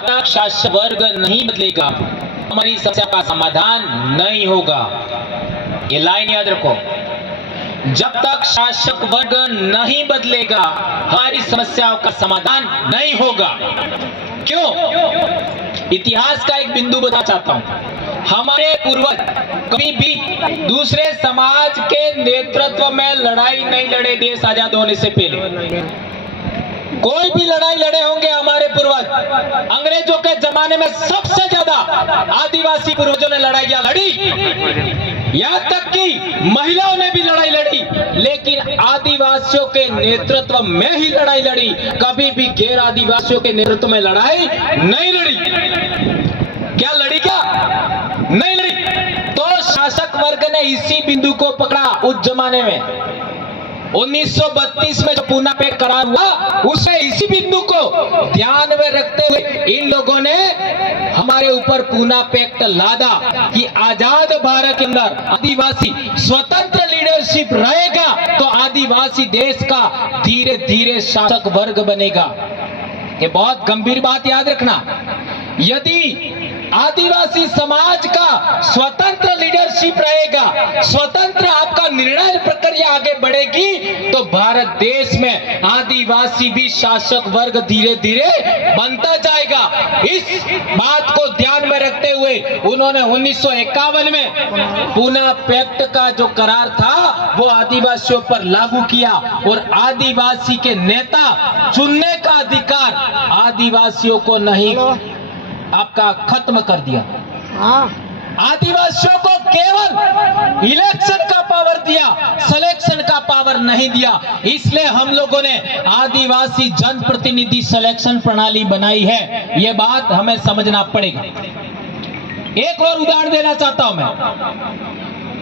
तक शासक वर्ग नहीं बदलेगा हमारी समस्या का समाधान नहीं होगा। ये लाइन याद रखो, जब तक शासक वर्ग नहीं बदलेगा हमारी समस्याओं का समाधान नहीं होगा। क्यों? इतिहास का एक बिंदु बताना चाहता हूं। हमारे पूर्वज कभी भी दूसरे समाज के नेतृत्व में लड़ाई नहीं लड़े। देश आजाद होने से पहले कोई भी लड़ाई लड़े होंगे हमारे पूर्वज। अंग्रेजों के जमाने में सबसे ज्यादा आदिवासी पूर्वजों ने लड़ाइयां लड़ी, यहां तक कि महिलाओं ने भी लड़ाई लड़ी, लेकिन आदिवासियों के नेतृत्व में ही लड़ाई लड़ी। कभी भी गैर आदिवासियों के नेतृत्व में लड़ाई नहीं लड़ी। क्या लड़ी? क्या नहीं लड़ी। तो शासक वर्ग ने इसी बिंदु को पकड़ा। उस जमाने में 1932 में जो पूना पैक्ट करार हुआ, उसने इसी बिंदु को ध्यान में रखते हुए इन लोगों ने हमारे ऊपर पूना पैक्ट लादा कि आजाद भारत के अंदर आदिवासी स्वतंत्र लीडरशिप रहेगा तो आदिवासी देश का धीरे धीरे शासक वर्ग बनेगा। ये बहुत गंभीर बात याद रखना। यदि आदिवासी समाज का स्वतंत्र लीडरशिप रहेगा, स्वतंत्र आपका निर्णय प्रक्रिया आगे बढ़ेगी, तो भारत देश में आदिवासी भी शासक वर्ग धीरे धीरे बनता जाएगा। इस बात को ध्यान में रखते हुए उन्होंने 1951 में पूना पैक्ट का जो करार था वो आदिवासियों पर लागू किया और आदिवासी के नेता चुनने का अधिकार आदिवासियों को नहीं आपका खत्म कर दिया। आदिवासियों को केवल इलेक्शन का पावर दिया, सिलेक्शन का पावर नहीं दिया। इसलिए हम लोगों ने आदिवासी जनप्रतिनिधि सिलेक्शन प्रणाली बनाई है। यह बात हमें समझना पड़ेगा। एक और उदाहरण देना चाहता हूं मैं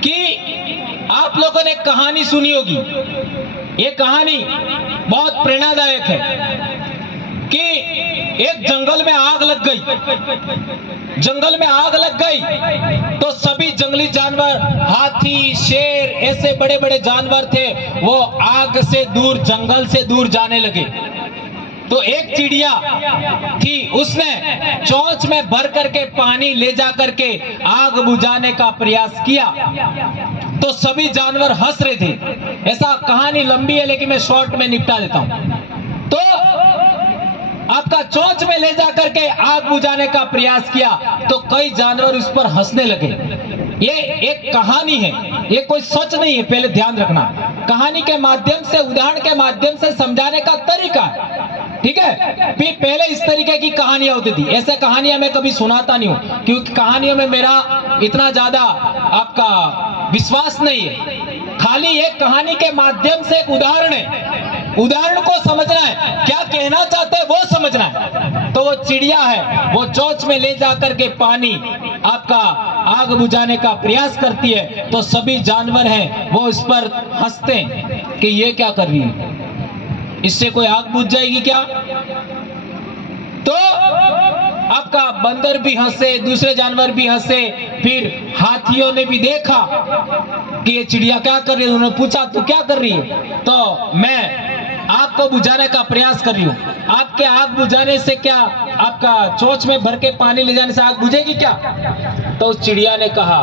कि आप लोगों ने कहानी सुनी होगी। ये कहानी बहुत प्रेरणादायक है कि एक जंगल में आग लग गई। जंगल में आग लग गई तो सभी जंगली जानवर, हाथी, शेर, ऐसे बड़े बड़े जानवर थे, वो आग से दूर, जंगल से दूर जाने लगे। तो एक चिड़िया थी, उसने चोंच में भर करके पानी ले जा करके आग बुझाने का प्रयास किया। तो सभी जानवर हंस रहे थे। ऐसा कहानी लंबी है लेकिन मैं शॉर्ट में निपटा देता हूं। तो आपका चोंच में ले जाकर के आग बुझाने का प्रयास किया तो कई जानवर उस पर हंसने लगे। ये एक कहानी है, ये कोई सच नहीं है, पहले ध्यान रखना। कहानी के माध्यम से, उदाहरण के माध्यम से समझाने का तरीका है, ठीक है। फिर पहले इस तरीके की कहानियां होती थी, ऐसे कहानियां मैं कभी सुनाता नहीं हूं क्योंकि कहानियों में मेरा इतना ज्यादा आपका विश्वास नहीं है। खाली एक कहानी के माध्यम से एक उदाहरण है, उदाहरण को समझना है, क्या कहना चाहते हैं वो समझना है। तो वो चिड़िया है, वो चोंच में ले जाकर के पानी आपका आग बुझाने का प्रयास करती है तो सभी जानवर हैं वो इस पर हंसते हैं कि ये क्या कर रही है, इससे कोई आग बुझ जाएगी क्या। तो आपका बंदर भी हंसे, दूसरे जानवर भी हंसे। फिर हाथियों ने भी देखा कि ये चिड़िया क्या कर रही है। उन्होंने पूछा तू क्या कर रही है? तो मैं आग को बुझाने का प्रयास कर रही हूँ। आपके आग बुझाने से क्या, आपका चोंच में भर के पानी ले जाने से आग बुझेगी क्या? तो उस चिड़िया ने कहा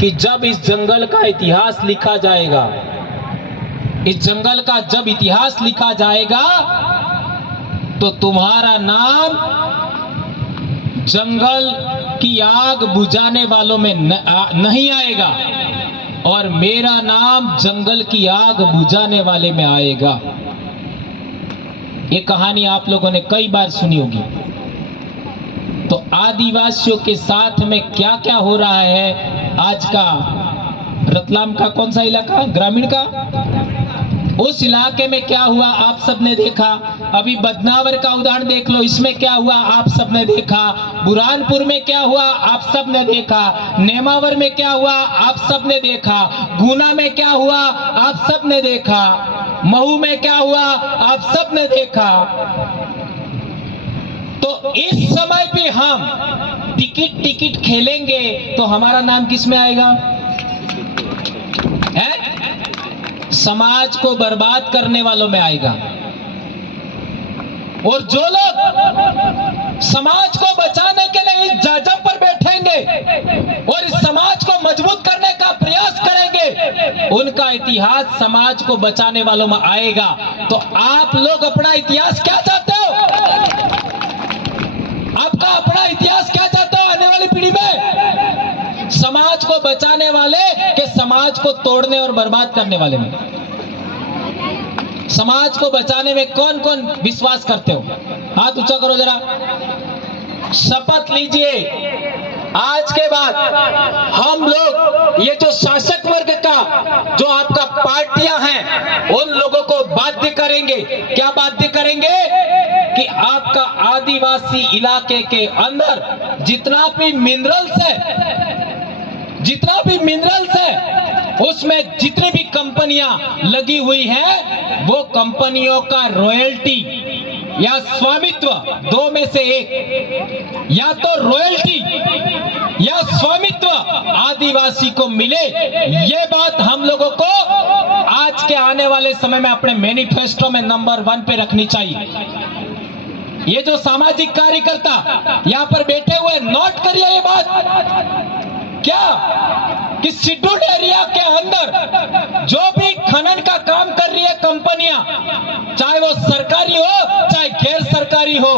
कि जब इस जंगल का इतिहास लिखा जाएगा, इस जंगल का जब इतिहास लिखा जाएगा तो तुम्हारा नाम जंगल की आग बुझाने वालों में नहीं आएगा और मेरा नाम जंगल की आग बुझाने वाले में आएगा। ये कहानी आप लोगों ने कई बार सुनी होगी। तो आदिवासियों के साथ में क्या क्या हो रहा है आज का, रतलाम का कौन सा इलाका, ग्रामीण का, उस इलाके में क्या हुआ आप सबने देखा। अभी बदनावर का उदाहरण देख लो, इसमें क्या हुआ आप सबने देखा। बुरहानपुर में क्या हुआ आप सबने देखा। नेमावर में क्या हुआ आप सबने देखा। गुना में क्या हुआ आप सबने देखा। महू में क्या हुआ आप सबने देखा। तो इस समय पे हम टिकट खेलेंगे तो हमारा नाम किस में आएगा? है? समाज को बर्बाद करने वालों में आएगा। और जो लोग समाज को बचाने के लिए इस जाजम पर बैठेंगे और इस समाज को मजबूत करने का प्रयास करेंगे, उनका इतिहास समाज को बचाने वालों में आएगा। तो आप लोग अपना इतिहास क्या चाहते हो? आपका अपना इतिहास क्या चाहते हो आने वाली पीढ़ी में? समाज को बचाने वाले कि समाज को तोड़ने और बर्बाद करने वाले में? समाज को बचाने में कौन कौन विश्वास करते हो? हाथ ऊंचा करो जरा। शपथ लीजिए आज के बाद हम लोग ये जो शासक वर्ग का जो आपका पार्टियां हैं उन लोगों को बाध्य करेंगे। क्या बाध्य करेंगे? कि आपका आदिवासी इलाके के अंदर जितना भी मिनरल्स है उसमें जितनी भी कंपनियां लगी हुई हैं वो कंपनियों का रॉयल्टी या स्वामित्व, दो में से एक, या तो रॉयल्टी या स्वामित्व आदिवासी को मिले। ये बात हम लोगों को आज के आने वाले समय में अपने मैनिफेस्टो में नंबर 1 पे रखनी चाहिए। ये जो सामाजिक कार्यकर्ता यहां पर बैठे हुए, नोट करिए ये बात, क्या कि शेड्यूल्ड एरिया के अंदर जो भी खनन का काम कर रही है कंपनियां, चाहे वो सरकारी हो चाहे गैर सरकारी हो,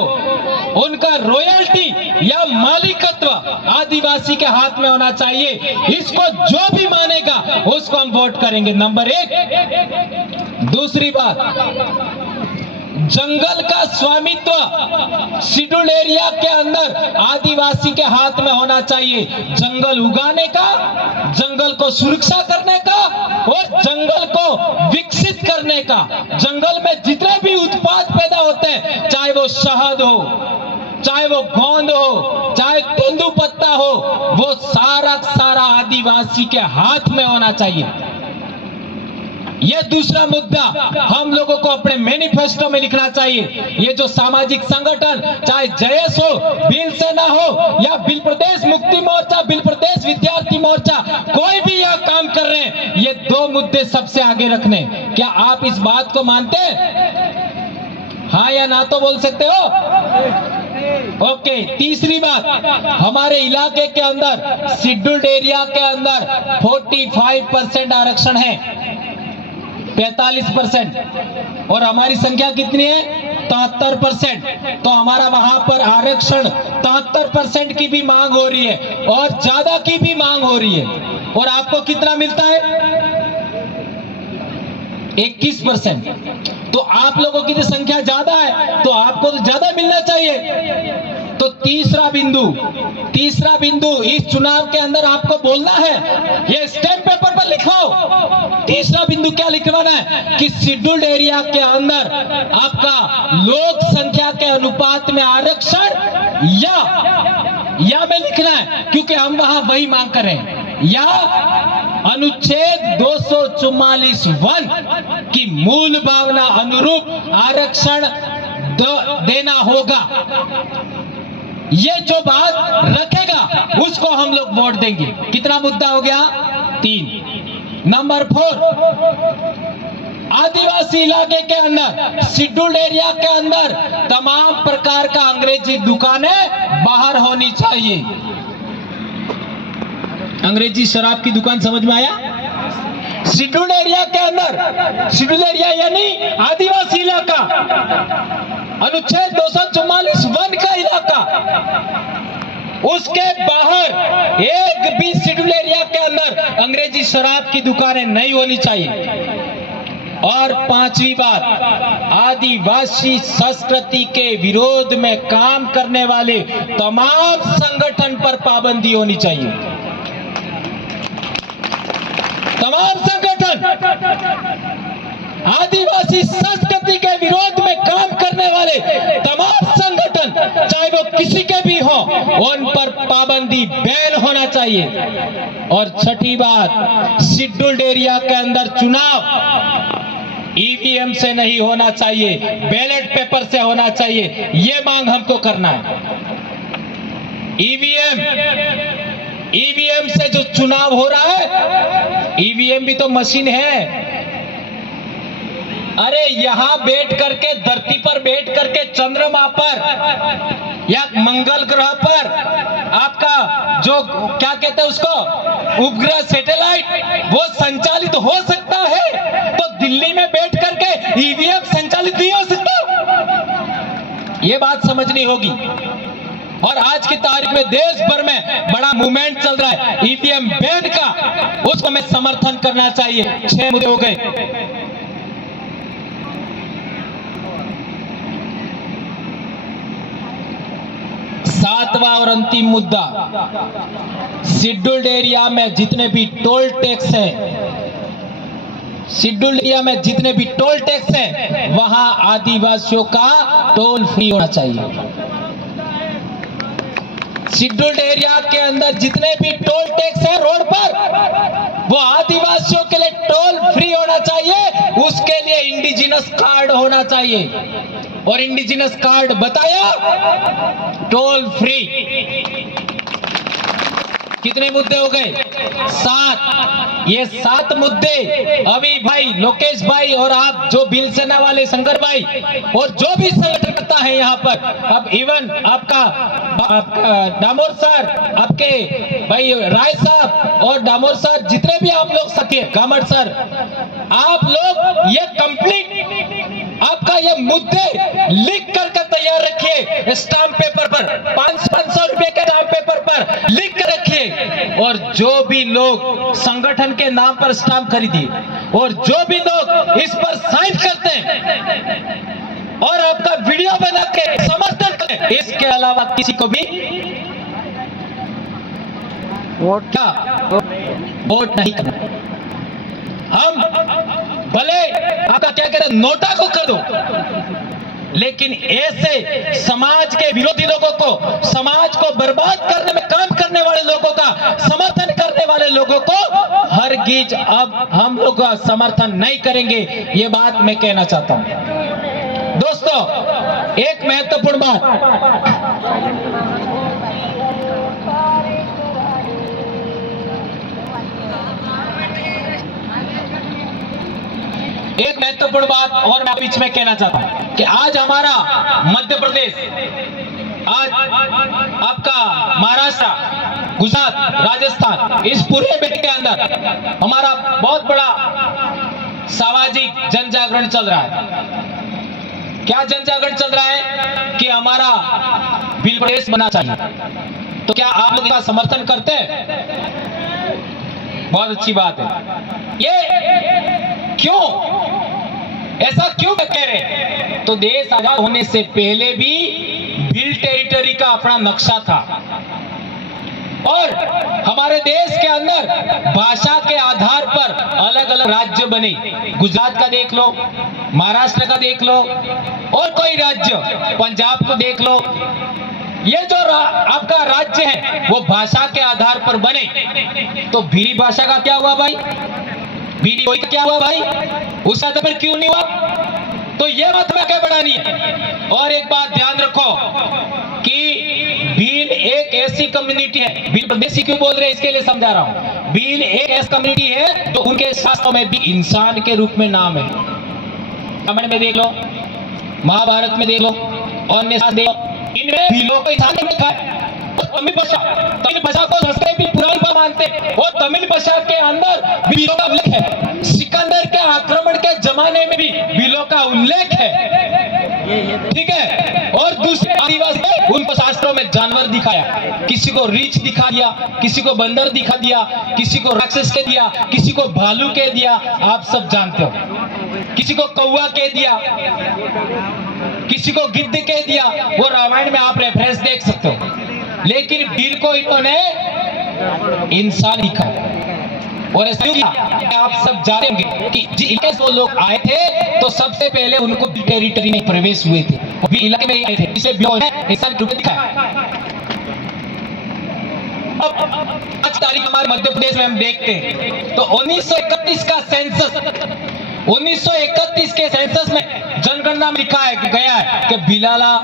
उनका रॉयल्टी या मालिकत्व आदिवासी के हाथ में होना चाहिए। इसको जो भी मानेगा उसको हम वोट करेंगे, नंबर 1। दूसरी बात, जंगल का स्वामित्व शेड्यूल्ड एरिया के अंदर आदिवासी के हाथ में होना चाहिए। जंगल उगाने का, जंगल को सुरक्षा करने का और जंगल को विकसित करने का। जंगल में जितने भी उत्पाद पैदा होते हैं, चाहे वो शहद हो, चाहे वो गोंद हो, चाहे तेंदुपत्ता हो, वो सारा आदिवासी के हाथ में होना चाहिए। यह दूसरा मुद्दा हम लोगों को अपने मैनिफेस्टो में लिखना चाहिए। ये जो सामाजिक संगठन, चाहे जयस हो, भील सेना हो या भील प्रदेश मुक्ति मोर्चा, भील प्रदेश विद्यार्थी मोर्चा, कोई भी यह काम कर रहे हैं, ये 2 मुद्दे सबसे आगे रखने। क्या आप इस बात को मानते हैं? हाँ या ना तो बोल सकते हो? ओके। तीसरी बात, हमारे इलाके के अंदर शेड्यूल्ड एरिया के अंदर 45% आरक्षण है, 45%, और हमारी संख्या कितनी है? 73%। तो हमारा वहां पर आरक्षण 73% की भी मांग हो रही है और ज्यादा की भी मांग हो रही है। और आपको कितना मिलता है? 21%। तो आप लोगों की जो संख्या ज्यादा है तो आपको तो ज्यादा मिलना चाहिए। तो तीसरा बिंदु इस चुनाव के अंदर आपको बोलना है, ये स्टैम्प पेपर पर लिखवाओ। तीसरा बिंदु क्या लिखवाना है? कि शेड्यूल्ड एरिया के अंदर आपका लोक संख्या के अनुपात में आरक्षण या में लिखना है, क्योंकि हम वहां वही मांग कर रहे हैं, या अनुच्छेद 244(1) की मूल भावना अनुरूप आरक्षण देना होगा। ये जो बात रखेगा उसको हम लोग वोट देंगे। कितना मुद्दा हो गया? 3। नंबर 4, आदिवासी इलाके के अंदर, शेड्यूल्ड एरिया के अंदर तमाम प्रकार का अंग्रेजी दुकानें बाहर होनी चाहिए। अंग्रेजी शराब की दुकान समझ में आया? शेड्यूल्ड एरिया के अंदर, शेड्यूल्ड एरिया यानी आदिवासी इलाका, अनुच्छेद 244(1) का इलाका, उसके बाहर एक भी शेड्यूल्ड एरिया के अंदर अंग्रेजी शराब की दुकानें नहीं होनी चाहिए। और 5वीं बात, आदिवासी संस्कृति के विरोध में काम करने वाले तमाम संगठन पर पाबंदी होनी चाहिए। तमाम संगठन आदिवासी संस्कृति के विरोध में काम करने वाले तमाम संगठन, चाहे वो किसी के भी हो, उन पर पाबंदी, बैन होना चाहिए। और 6ठी बात, शेड्यूल्ड एरिया के अंदर चुनाव ईवीएम से नहीं होना चाहिए, बैलेट पेपर से होना चाहिए। ये मांग हमको करना है। ईवीएम से जो चुनाव हो रहा है, ईवीएम भी तो मशीन है। अरे यहां बैठ करके, धरती पर बैठ करके, चंद्रमा पर या मंगल ग्रह पर आपका जो क्या कहते हैं उसको उपग्रह सैटेलाइट वो संचालित हो सकता है, तो दिल्ली में बैठ करके ईवीएम संचालित नहीं हो सकता। ये बात समझनी होगी। और आज की तारीख में देश भर में बड़ा मूवमेंट चल रहा है ईवीएम बैन का, उसको हमें समर्थन करना चाहिए। 6 मुद्दे हो गए। सातवां और अंतिम मुद्दा, शेड्यूल्ड एरिया में जितने भी टोल टैक्स है, शेड्यूल्ड एरिया में जितने भी टोल टैक्स है वहां आदिवासियों का टोल फ्री होना चाहिए। शेड्यूल्ड एरिया के अंदर जितने भी टोल टैक्स है रोड पर, वो आदिवासियों के लिए टोल फ्री होना चाहिए। उसके लिए इंडिजिनस कार्ड होना चाहिए। और इंडिजिनस कार्ड बताया, टोल फ्री। कितने मुद्दे हो गए? 7। ये 7 मुद्दे अभी भाई, लोकेश भाई और आप जो बिल सेना वाले शंकर भाई और जो भी संगठन करता है यहाँ पर, अब इवन आपका डामोर सर, आपके भाई राय साहब और डामोर सर, जितने भी आप लोग साथी है, कामड़ सर, आप लोग ये कंप्लीट आपका ये मुद्दे लिख करके तैयार रखिए। स्टाम्प पेपर पर 500 रुपए के स्टाम्प पेपर पर लिख कर रखिए। और जो भी लोग संगठन के नाम पर स्टाम्प खरीदिए और जो भी लोग इस पर साइन करते हैं और आपका वीडियो बना के समर्थन करें, इसके अलावा किसी को भी वोट नहीं करना। हम भले आपका क्या कहते हैं नोटा को कर दो, लेकिन ऐसे समाज के विरोधी लोगों को, समाज को बर्बाद करने में काम करने वाले लोगों का समर्थन करने वाले लोगों को हरगिज अब हम लोग समर्थन नहीं करेंगे। ये बात मैं कहना चाहता हूं। दोस्तों, एक महत्वपूर्ण बात और मैं बीच में कहना चाहता हूं कि आज हमारा मध्य प्रदेश, आज आपका महाराष्ट्र, गुजरात, राजस्थान, इस पूरे बेल्ट के अंदर हमारा बहुत बड़ा सामाजिक जन जागरण चल रहा है। क्या जन जागरण चल रहा है कि हमारा बिल प्रदेश बनना चाहिए। तो क्या आप लोग इसका समर्थन करते हैं? बहुत अच्छी बात है। ये क्यों, ऐसा क्यों कह रहे हैं? तो देश आजाद होने से पहले भी बिल टेरिटरी का अपना नक्शा था और हमारे देश के अंदर भाषा के आधार पर अलग अलग राज्य बने। गुजरात का देख लो, महाराष्ट्र का देख लो, और कोई राज्य, पंजाब को देख लो। ये जो आपका राज्य है वो भाषा के आधार पर बने। तो भीरी भाषा का क्या हुआ भाई? भीरी का क्या हुआ भाई? उस आधार पर क्यों नहीं हुआ? तो ये बात हमें क्या बढ़ानी है। और एक बात ध्यान रखो कि भील एक ऐसी कम्युनिटी है, भील प्रदेशी क्यों बोल रहे हैं इसके लिए समझा रहा हूं। भील एक ऐसी कम्युनिटी है तो उनके शास्त्रों में भी इंसान के रूप में नाम है। रामायण में देख लो, महाभारत में देख लो, अन्य देख लो, इनमें भीलों को इंसान में लिखा है। तमिल भाषा को संस्कृत भी पुरानी मानते हैं और तमिल भाषा के अंदर भीलों का उल्लेख है। सिकंदर के आक्रमण के जमाने में भी भीलों का उल्लेख है, ठीक है। और दूसरे आदिवासी उनको शास्त्रों में जानवर दिखाया, किसी को रीछ दिखा दिया, किसी को बंदर दिखा दिया, किसी को राक्षस कह दिया, किसी को भालू कह दिया, आप सब जानते हो। किसी को कौवा कह दिया, किसी को गिद्ध कह दिया, वो रामायण में आप रेफरेंस देख सकते हो। लेकिन भील को इन्होंने इंसान लिखा। और ऐसा क्यों? आप सब जानते होंगे कि जिनके वो लोग आए थे तो सबसे पहले उनको टेरिटरी में प्रवेश हुए थे, वो भी इलाके में ही आए थे, जिसे इंसान के रूप में दिखाया। अब आज तारीख हमारे मध्य प्रदेश में हम देखते हैं तो 1931 का सेंसस, 1931 के सेंसस में जनगणना में लिखा है कि गया है कि भिलाला,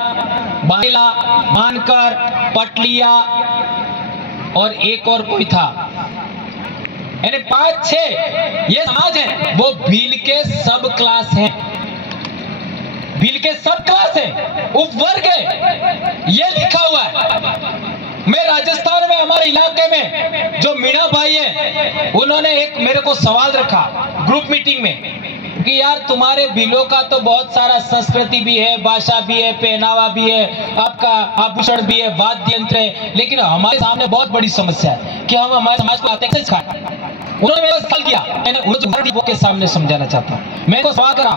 बारेला, मानकर, पटलिया और एक और कोई था, यानी 5-6 ये समाज है, वो भील के सब क्लास हैं। भील के सब क्लास है, उपवर्ग है, ये लिखा मैं राजस्थान में हमारे इलाके में जो मीणा भाई है, उन्होंने एक मेरे को सवाल रखा ग्रुप मीटिंग में कि यार तुम्हारे भीलों का तो बहुत सारा संस्कृति भी है, भाषा भी है, पहनावा भी है, आपका आभूषण भी है, वाद्य यंत्र है, लेकिन हमारे सामने बहुत बड़ी समस्या है कि हम हमारे समाज को आते कैसे सिखाएं। उन्होंने मेरे को सवाल किया, मैंने उन्हें के सामने समझाना चाहता हूँ। मैंने को सवाल करा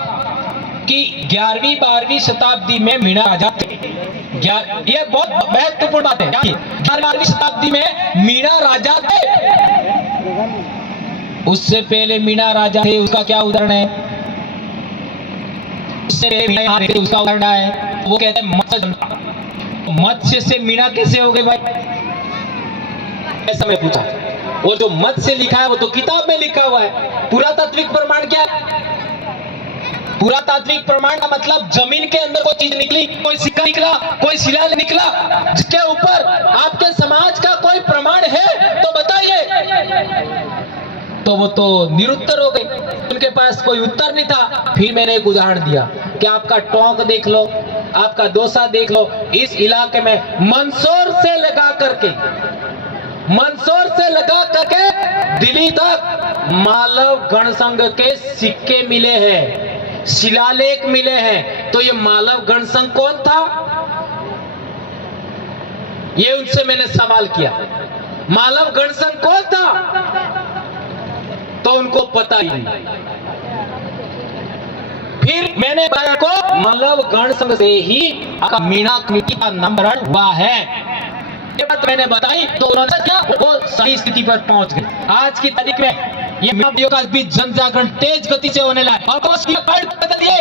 कि 11वीं 12वीं शताब्दी में मीणा राजा थे। ये बहुत महत्वपूर्ण बात है। 11वीं शताब्दी में मीणा राजा थे। उससे पहले मीणा राजा थे, उसका क्या उदाहरण है? उससे पहले उसका उदाहरण है, वो कहते हैं मत्स्य। मत्स्य से मीणा कैसे हो गए भाई? ऐसा मैं पूछा। और जो मत्स्य लिखा है वो तो किताब में लिखा हुआ है। पुरातात्विक प्रमाण क्या है? पुरातात्विक प्रमाण का मतलब जमीन के अंदर कोई चीज निकली, कोई सिक्का निकला, कोई शिलालेख निकला, जिसके ऊपर आपके समाज का कोई प्रमाण है तो बताइए। तो वो तो निरुत्तर हो गई, उनके पास कोई उत्तर नहीं था। फिर मैंने एक उदाहरण दिया कि आपका टोंक देख लो, आपका डोसा देख लो। इस इलाके में मंदसौर से लगा करके दिल्ली तक मालव गणसंघ के सिक्के मिले हैं, शिलालेख मिले हैं। तो ये मालव गणसंघ कौन था? ये उनसे मैंने सवाल किया, मालव गणसंघ कौन था? तो उनको पता ही नहीं। फिर मैंने बताया को मालव गणसंघ से ही मीणा कमेटी का नामकरण हुआ है। ये बात मैंने बताई तो उन्होंने क्या, वो सही स्थिति पर पहुंच गए। आज की तारीख में ये मीणा का भी जन जागरण तेज गति से होने लगा। और कार्ड बदल दिए,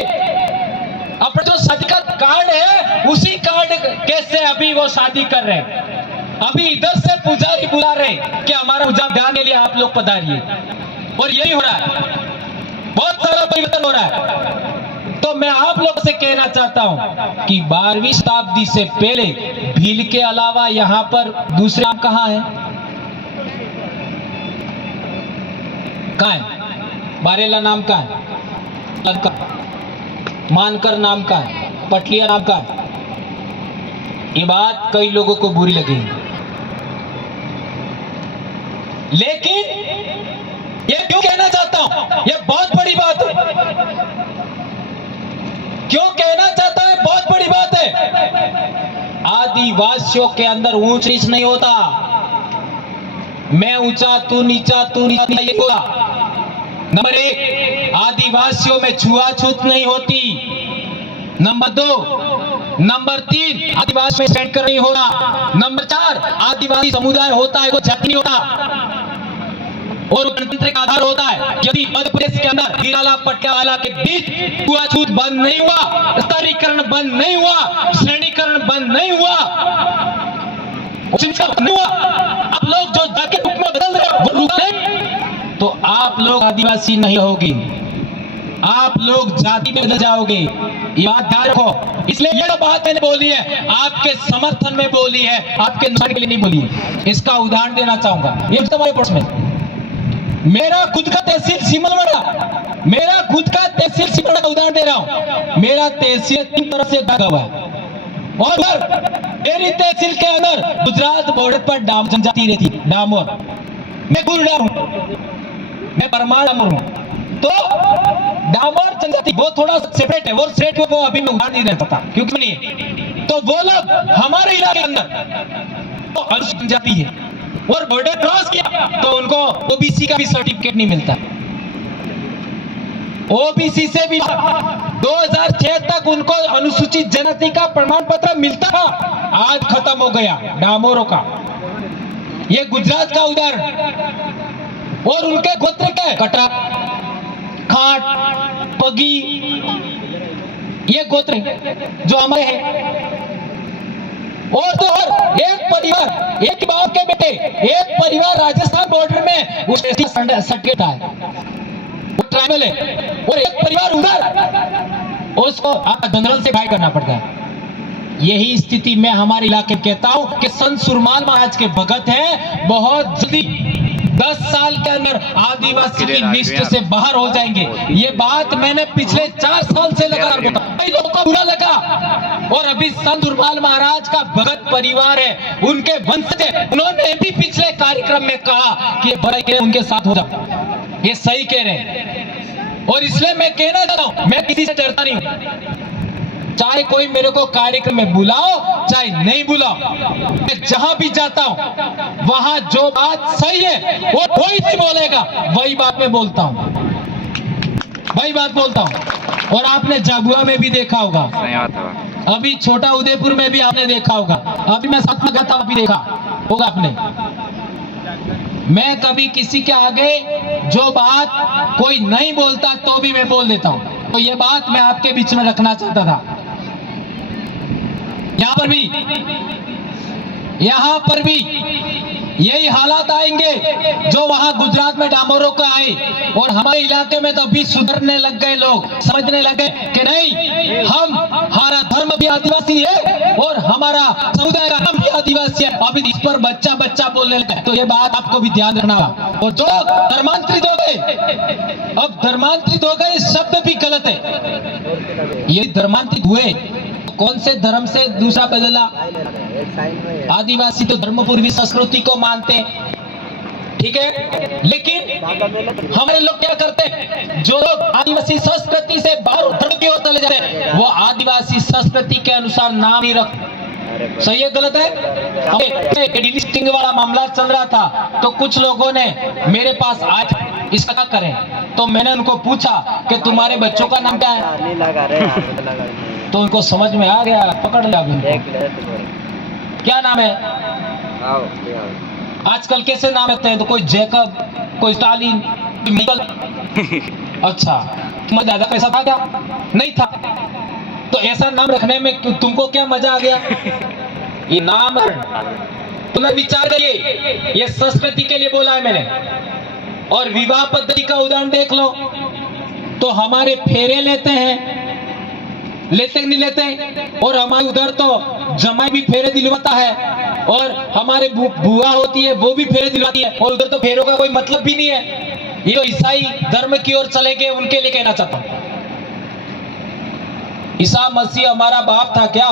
अपना जो शादी का कार्ड है उसी कार्ड कैसे अभी वो शादी कर रहे हैं। अभी इधर से पुजारी बुला रहे कि हमारा पूजा ध्यान के लिए आप लोग पधारिए, और यही हो रहा है। बहुत सारा परिवर्तन हो रहा है। तो मैं आप लोगों से कहना चाहता हूं कि 12वीं शताब्दी से पहले भील के अलावा यहां पर दूसरे नाम कहां है? कहां है? बारेला नाम का है, लंका मानकर नाम का है, पटलिया नाम का है। ये बात कई लोगों को बुरी लगी, लेकिन ये क्यों कहना चाहता हूं? ये बहुत बड़ी बात है। क्यों कहना चाहता है? बहुत बड़ी बात है। आदिवासियों के अंदर ऊंच नीच नहीं होता। मैं ऊंचा, तू नीचा, ये होगा। नंबर 1, आदिवासियों में छुआछूत नहीं होती। नंबर 2, नंबर 3, आदिवासी में सेंटर नहीं होता। नंबर 4, आदिवासी समुदाय होता है वो जाति नहीं होता और गणतंत्र का आधार होता है। यदि मध्य प्रदेश के अंदर हीराला पटियाला के बीच छुआछूत बंद नहीं हुआ, स्तरीकरण बंद नहीं हुआ, श्रेणीकरण बंद नहीं हुआ, आप लोग जो जाति रूप में बदल रहे हो वो रुक नहीं, तो आप लोग आदिवासी नहीं होगी, आप लोग जाति में बदल जाओगे। ये बात ध्यान रखो। इसलिए ये बात मैंने बोली है, आपके समर्थन में बोली है, आपके नुकसान के लिए नहीं बोली है। इसका उदाहरण देना चाहूंगा। ये तुम्हारे प्रश्न में मेरा खुद का तहसील सिमलवाड़ा का उदाहरण दे रहा हूं। मेरा तहसील 3 तरफ से ढका हुआ है और मेरी तहसील के अंदर गुजरात बॉर्डर पर डामोर जनजाति रहती। डामोर, मैं गुरडार हूं, मैं परमार डामोर हूं। तो डामोर जनजाति वो थोड़ा सेपरेट है, वो स्टेट को अभी मैं उदाहरण नहीं दे सकता क्योंकि नहीं है। तो वो लोग हमारे इलाके के अंदर तो अनुसूचित जनजाति है और बॉर्डर क्रॉस किया तो उनको ओबीसी का भी सर्टिफिकेट नहीं मिलता। ओबीसी से भी 2006 तक उनको अनुसूचित जनजाति का प्रमाण पत्र मिलता था, आज खत्म हो गया डामोरों का। ये गुजरात का उदाहरण। और उनके गोत्र क्या है? कटा, खाट, पगी, ये गोत्र जो हमारे हैं। और तो और एक परिवार, एक बाप के बेटे, एक परिवार राजस्थान बॉर्डर में उसके सर्टिफिकेट है, वो ट्राइबल है, और एक परिवार उधर, उसको जनरल से भाई करना पड़ता है। यही स्थिति मैं हमारे इलाके में कहता हूं कि संत सुरमाल महाराज के भगत हैं, बहुत जल्दी 10 साल के अंदर आदिवासी की लिस्ट से बाहर हो जाएंगे। ये बात मैंने पिछले 4 साल से लगातार बताया। कई लोगों को बुरा लगा। और अभी संत दुर्बाल महाराज का भगत परिवार है, उनके वंशज है, उन्होंने भी पिछले कार्यक्रम में कहा कि भाई उनके साथ हो जाओ। ये सही कह रहे हैं और इसलिए मैं कहना चाहता हूं, मैं किसी से डरता नहीं हूं। चाहे कोई मेरे को कार्यक्रम में बुलाओ चाहे नहीं बुलाओ, मैं जहां भी जाता हूं वहां जो बात सही है वो कोई नहीं बोलेगा, वही बात मैं बोलता हूं, वही बात बोलता हूं। और आपने झाबुआ में भी देखा होगा, अभी छोटा उदयपुर में भी आपने देखा होगा, अभी मैं साथ में गया था, अभी देखा होगा आपने। मैं कभी किसी के आगे जो बात कोई नहीं बोलता तो भी मैं बोल देता हूं। तो ये बात मैं आपके बीच में रखना चाहता था। यहां पर भी यही हालात आएंगे जो वहां गुजरात में डामरों का आए, और हमारे इलाके में तो अभी सुधरने लग गए, लोग समझने लगे कि नहीं, हमारा धर्म भी आदिवासी है और हमारा समुदाय का नाम भी आदिवासी है। अभी इस पर बच्चा बच्चा बोलने लगे, तो ये बात आपको भी ध्यान रखना होगा। और जो धर्मांतरित हो गए, अब धर्मांतरित हो गए शब्द भी गलत है। ये धर्मांतरित हुए, कौन से धर्म से दूसरा बदला? आदिवासी तो धर्म पूर्वी संस्कृति को मानते हैं, ठीक है, लेकिन हमारे लोग क्या करते हैं, जो लोग आदिवासी संस्कृति से बाहर धर्म की ओर चले जाते हैं, वो आदिवासी संस्कृति के अनुसार नाम ही रखते। सही है गलत है? डिलिस्टिंग वाला मामला चल रहा था, तो कुछ लोगों ने मेरे पास आज इसका क्या करें, तो मैंने उनको पूछा कि तुम्हारे बच्चों का नाम क्या है, तो उनको समझ में आ गया, पकड़ लिया। क्या नाम है? आजकल कैसे नाम रखते हैं, तो कोई जैकब, कोई स्टालिन, कोई मिगल। अच्छा, तुम्हारा ज्यादा पैसा था क्या? नहीं था, तो ऐसा नाम रखने में तुमको क्या मजा आ गया? ये नाम पुनर्विचार करिए, ये संस्कृति के लिए बोला है मैंने। और विवाह पद्धति का उदाहरण देख लो, तो हमारे फेरे लेते हैं, लेते नहीं लेते, और हमारे उधर तो जमाई भी फेरे दिलवाता है, और हमारे बुआ होती है वो भी फेरे दिलवाती है, और उधर तो फेरों का कोई मतलब भी नहीं है। ये तो ईसाई धर्म की ओर चले गए, उनके लिए कहना चाहता हूं। ईसा मसीह हमारा बाप था क्या?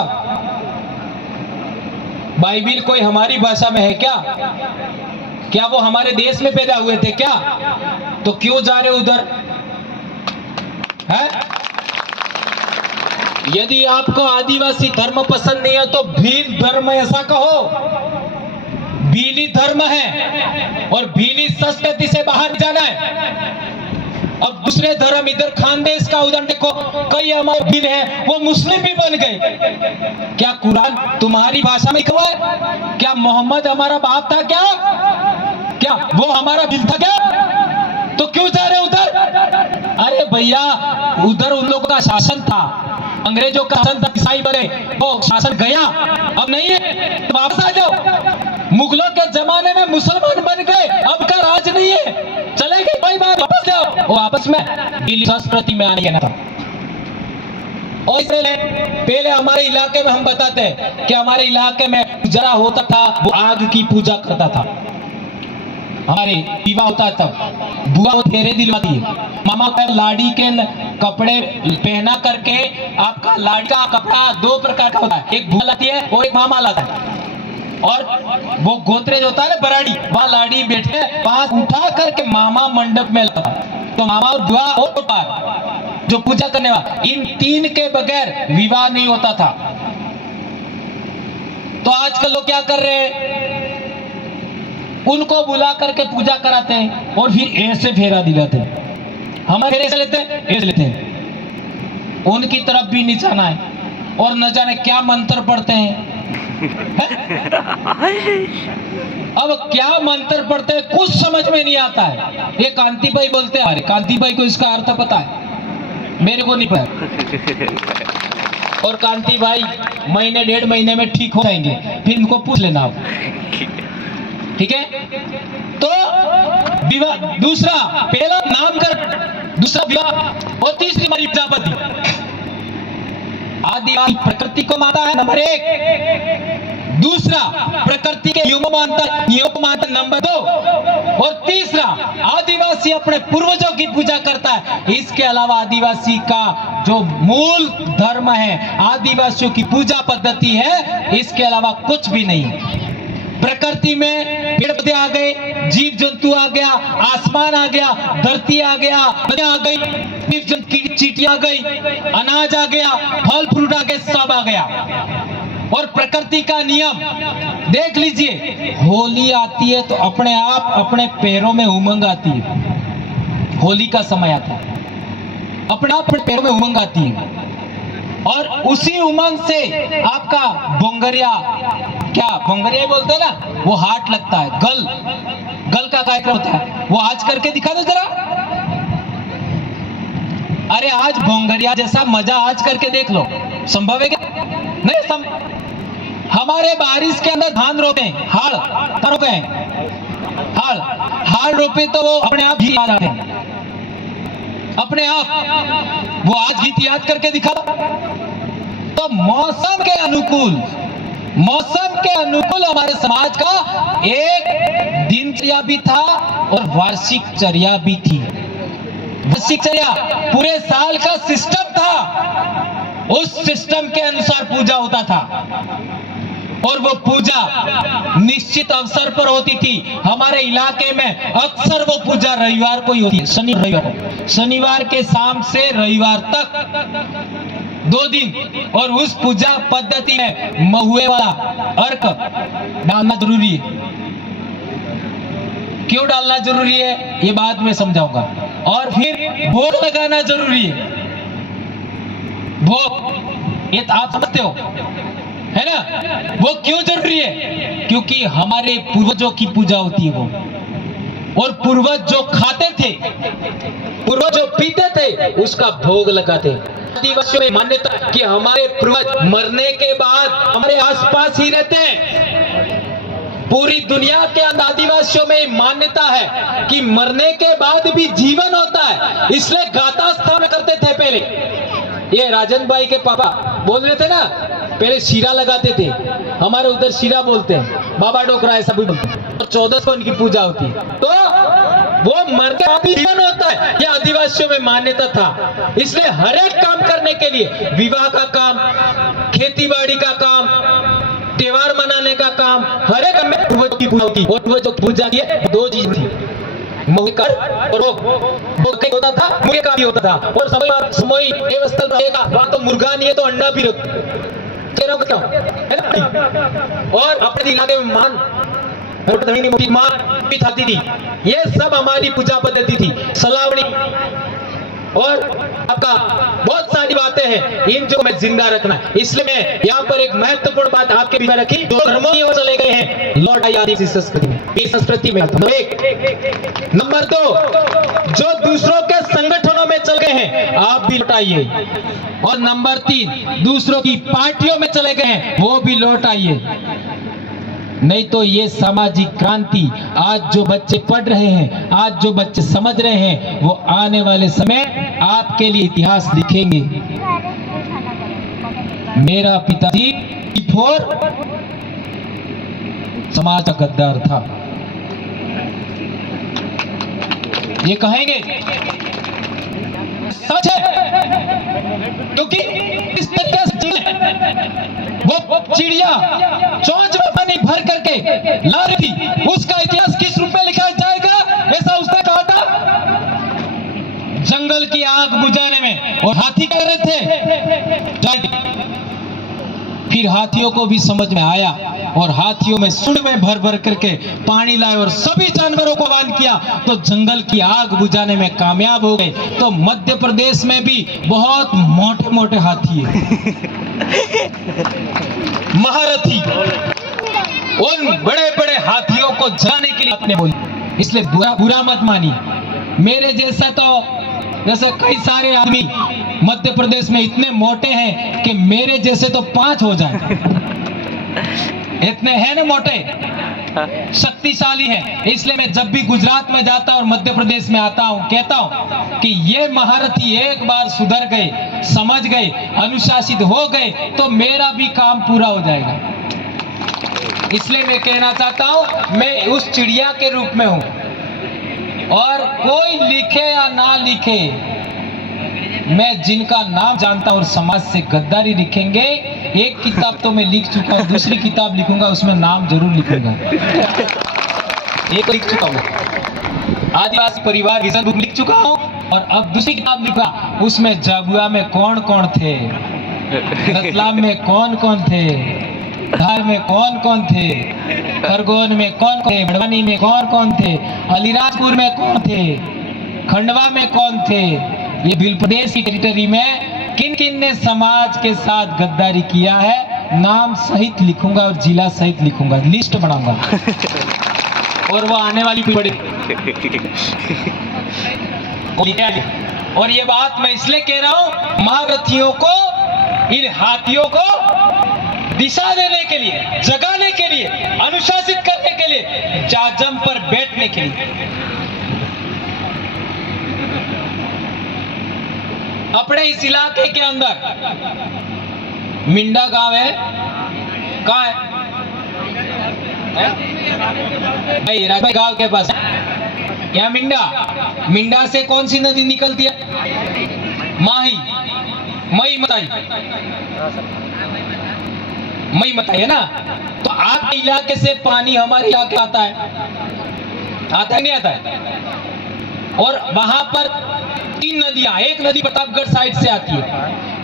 बाइबिल कोई हमारी भाषा में है क्या? क्या वो हमारे देश में पैदा हुए थे क्या? तो क्यों जा रहे उधर? है? यदि आपको आदिवासी धर्म पसंद नहीं है तो भील धर्म ऐसा कहो, भीली धर्म है और भीली संस्कृति से बाहर जाना है। अब दूसरे धर्म, इधर खानदेश का उदाहरण देखो, कई हमारे भील हैं वो मुस्लिम भी बन गए। क्या कुरान तुम्हारी भाषा में लिखा है? क्या मोहम्मद हमारा बाप था क्या? क्या वो हमारा भील था क्या? तो क्यों जा रहे उधर? अरे भैया, उधर उन लोगों का शासन था, अंग्रेजों का शासन था, ईसाई बने, वो शासन गया, अब नहीं है, तो वापस आ जाओ। मुगलों के जमाने में मुसलमान बन गए, अब का राज नहीं है, चले गए, कोई बात, वापस जाओ। वो आपस में संस्कृति में आने था। और इसलिए पहले हमारे इलाके में हम बताते हैं कि हमारे इलाके में पूजा होता था, वो आग की पूजा करता था। हमारे विवाह होता है तब बुआ फेरे दिलवाती है, मामा का लाड़ी के कपड़े पहना करके, आपका लाड़ी का कपड़ा दो प्रकार का होता है, एक बुआ लाती है और एक मामा लाता है। और वो गोत्रेज होता है ना, बराड़ी, वहां लाड़ी बैठे पास उठा करके मामा मंडप में लाता है। तो मामा और बुआ और पार जो पूजा करने वाला, इन तीन के बगैर विवाह नहीं होता था। तो आजकल लोग क्या कर रहे हैं, उनको बुला करके पूजा कराते हैं और फिर ऐसे फेरा दिलाते हैं। हमारे ऐसे लेते हैं, ऐसे लेते हैं, उनकी तरफ भी नहीं जाना है, और न जाने क्या मंत्र पढ़ते हैं। अब क्या मंत्र पढ़ते हैं कुछ समझ में नहीं आता है। ये कांति भाई बोलते हैं, अरे कांति भाई को इसका अर्थ पता है, मेरे को नहीं पता। और कांति भाई महीने डेढ़ महीने में ठीक हो जाएंगे, फिर इनको पूछ लेना आप, ठीक है। तो विवाह दूसरा, पहला नामकरण, दूसरा विवाह, और तीसरी हमारी प्रजापति। आदिवासी प्रकृति को मानता है, नंबर एक। दूसरा प्रकृति प्रकृति के नियमों मानता नंबर 2। और तीसरा, आदिवासी अपने पूर्वजों की पूजा करता है। इसके अलावा आदिवासी का जो मूल धर्म है, आदिवासियों की पूजा पद्धति है, इसके अलावा कुछ भी नहीं। प्रकृति में पेड़ पौधे आ गए, जीव जंतु आ गया, आसमान आ गया, धरती आ गया, नदियां आ गई, जीव जंतु की चींटी आ गई, अनाज आ गया, फल फ्रूट आ गए, सब आ गया। और प्रकृति का नियम देख लीजिए, होली आती है तो अपने आप अपने पैरों में उमंग आती है। होली का समय आता है, अपने आप अपने पैरों में उमंग आती है। और उसी उमंग से आपका बोंगरिया, क्या बोंगरिया बोलते हैं ना, वो हाट लगता है, गल का कार्यक्रम होता है। वो आज करके दिखा दो जरा। अरे आज बोंगरिया जैसा मजा आज करके देख लो, संभव है क्या? नहीं हमारे बारिश के अंदर धान रोपे, हाड़ रोपे, हाड़ रोपे तो वो अपने आप ही आ जाते हैं, अपने आप। वो आज गीत याद करके दिखा। तो मौसम के अनुकूल हमारे समाज का एक दिनचर्या भी था और वार्षिक चर्या भी थी। वार्षिक चर्या पूरे साल का सिस्टम था, उस सिस्टम के अनुसार पूजा होता था। और वो पूजा निश्चित अवसर पर होती थी। हमारे इलाके में अक्सर वो पूजा रविवार को ही होती है, शनिवार के शाम से रविवार तक 2 दिन। और उस पूजा पद्धति में महुए वाला अर्क डालना जरूरी है। क्यों डालना जरूरी है ये बाद में समझाऊंगा। और फिर भोग लगाना जरूरी है। भोग ये तो आप समझते हो, है ना? वो क्यों जरूरी है? क्योंकि हमारे पूर्वजों की पूजा होती है वो। और पूर्वज जो खाते थे, पूर्वज जो पीते थे, उसका भोग लगाते। आदिवासियों में मान्यता कि हमारे पूर्वज मरने के बाद हमारे आसपास ही रहते हैं। पूरी दुनिया के अंदर आदिवासियों में मान्यता है कि मरने के बाद भी जीवन होता है, इसलिए गाथा स्थापना करते थे। पहले ये राजन भाई के पापा बोल रहे थे ना, पहले शीरा लगाते थे। हमारे उधर शीरा बोलते हैं, बाबा डोकरा ऐसा भी बोलते हैं। और 14 को उनकी पूजा होती है। तो वो मर के भी जीवन होता है, यह आदिवासियों में मान्यता था। इसलिए हर एक काम करने के लिए, विवाह का काम, खेती बाड़ी का काम, त्योहार मनाने का काम, हर एक में पूर्वजों की पूजा होती। और जो पूजा की 2 चीज थी, मोहिकर और भोग होता था, मुर्गे का भी होता था। और समय वहां तो मुर्गा नहीं है तो अंडा भी रखते, है ना? और अपने इलाके में मान भी खाती थी। ये सब हमारी पूजा पद्धति थी। सलावड़ी और आपका बहुत सारी बातें हैं, इन जो मैं जिंदा रखना है। इसलिए मैं यहाँ पर एक महत्वपूर्ण बात आपके बीच में रखी। जो धर्मों की ओर चले गए हैं, लौट आई आदिवासी संस्कृति में। इस संस्कृति में नंबर 2, जो दूसरों के संगठनों में चल गए हैं, आप भी लौटाइए। और नंबर 3, दूसरों की पार्टियों में चले गए हैं, वो भी लौट आइए। नहीं तो ये सामाजिक क्रांति, आज जो बच्चे पढ़ रहे हैं, आज जो बच्चे समझ रहे हैं, वो आने वाले समय आपके लिए इतिहास लिखेंगे। मेरा पिताजी समाज का गद्दार था, ये कहेंगे, सच है। क्योंकि इस तरीके से वो चिड़िया चोंच में पानी भर करके ला रही थी, उसका इतिहास किस रूप में लिखा जाएगा, ऐसा उसने कहा था। जंगल की आग बुझाने में, और हाथी कर रहे थे। फिर हाथियों को भी समझ में आया, और हाथियों में सुंड में भर भर करके पानी लाए और सभी जानवरों को आह्वान किया, तो जंगल की आग बुझाने में कामयाब हो गए। तो मध्य प्रदेश में भी बहुत मोटे मोटे हाथी है, महारथी। उन बड़े बड़े हाथियों को जाने के लिए आपने बोली, इसलिए बुरा मत मानिए। मेरे जैसा तो जैसे कई सारे आदमी मध्य प्रदेश में इतने मोटे हैं कि मेरे जैसे तो 5 हो जाए, इतने हैं ना मोटे, शक्तिशाली हैं। इसलिए मैं जब भी गुजरात में जाता और मध्य प्रदेश में आता हूं, कहता हूं कि ये महारथी एक बार सुधर गए, समझ गए, अनुशासित हो गए, तो मेरा भी काम पूरा हो जाएगा। इसलिए मैं कहना चाहता हूं, मैं उस चिड़िया के रूप में हूं, और कोई लिखे या ना लिखे, मैं जिनका नाम जानता हूं और समाज से गद्दारी लिखेंगे, एक किताब तो मैं लिख चुका हूं, दूसरी किताब लिखूंगा, उसमें नाम जरूर लिखूंगा। एक लिख चुका हूं, आदिवासी परिवार विजन बुक लिख चुका हूं, और अब दूसरी किताब लिखा, उसमें जागुआ में कौन कौन थे, रतलाम में कौन कौन थे, धार में कौन कौन थे, खरगोन में कौन कौन थे, बड़वानी में कौन कौन थे, अलीराजपुर में कौन थे, खंडवा में कौन थे, ये भील प्रदेश की टेरिटरी में किन किन ने समाज के साथ गद्दारी किया है, नाम सहित लिखूंगा और जिला सहित लिखूंगा, लिस्ट बनाऊंगा, और वो आने वाली पीढ़ी। और ये बात मैं इसलिए कह रहा हूं, महारथियों को, इन हाथियों को दिशा देने के लिए, जगाने के लिए, अनुशासित करने के लिए, जाजम पर बैठने के लिए। अपने इस इलाके के अंदर मिंडा गांव है, कहाँ है? राजभाई गांव के पास यहाँ मिंडा से कौन सी नदी निकलती है? मई मताई है ना। तो आपके इलाके से पानी हमारे इलाके आता है नहीं आता है? और वहां पर 3 नदियां, एक नदी प्रतापगढ़ साइड से आती है,